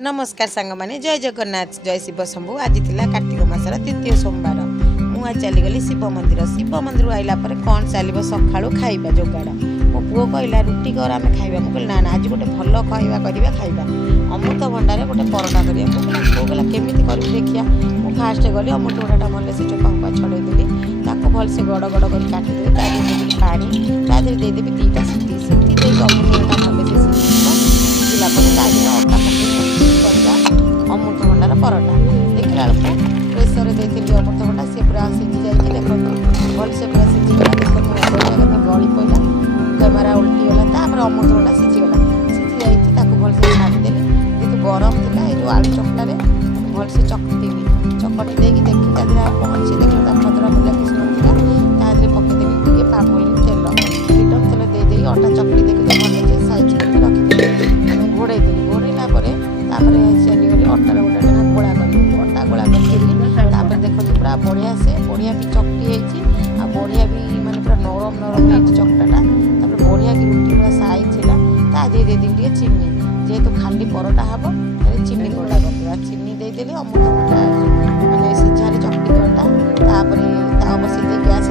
नमस्कार सांग माने जय जगन्नाथ जय शिव शंभु। आज थिला कार्तिक मासर तृतीय सोमवार। मु आज चलीगली शिव मंदिर आइला पर कौन चलो सका खाଇବା जोगाड़। मो पुओ कहला रुटी कर आम खाଇବା। मुझे ना आज गोटे भल खाଇବା करवा खाଇବା अमृत भंडार गोटे परोटा करिया। पुओ कहला केमिति करू देखिया। मु फास्ट गली अमृत भंडाटा भल से चोपा फोपा छड़े देली ताको भल से गड़ गड़ कर काटिदेली पानी ता देहरे देदेवी दीटा सीटी दे अमृत भंडाटा भल से सिझिला पर ता देहरे अटा पकेई अमृत भंडार परोटा देखला बेलू प्रेसर देती अमृत भंडा से पूरा सीझी जाए देखो भल से पूरा सीझीगला देखो बढ़िया गली पड़ा कैमेरा उल्टी गला तापर अमृत भंडा सीझीगला सीझी जाइए भल से छाड़देली जेहतु गरम था ये आलू चकटार भल से चकटिली चकटी देकी देखी ता पहुँची देखी पदरा मुला किसी ना तादे पकईदेवी टे पामुली तेल रिटर्न तेल दे अटा चकटी देखी भल से साइज करके रखिदेली घोड़े देली घोड़ेला चलीगली अटार गोटे गोला कर अटा गोला कर देखो पूरा बढ़िया से बढ़िया भी चकटी आ बढ़िया भी माने पूरा नरम नरम चकटाटा बढ़िया की रुटी पूरा साइज है ता दे टे चीनी जेहेतु खाली परोटा हम चीनी गोटा कर चीनी देदेली अमृत भंडा माने सीझारे चकटी करता बस गैस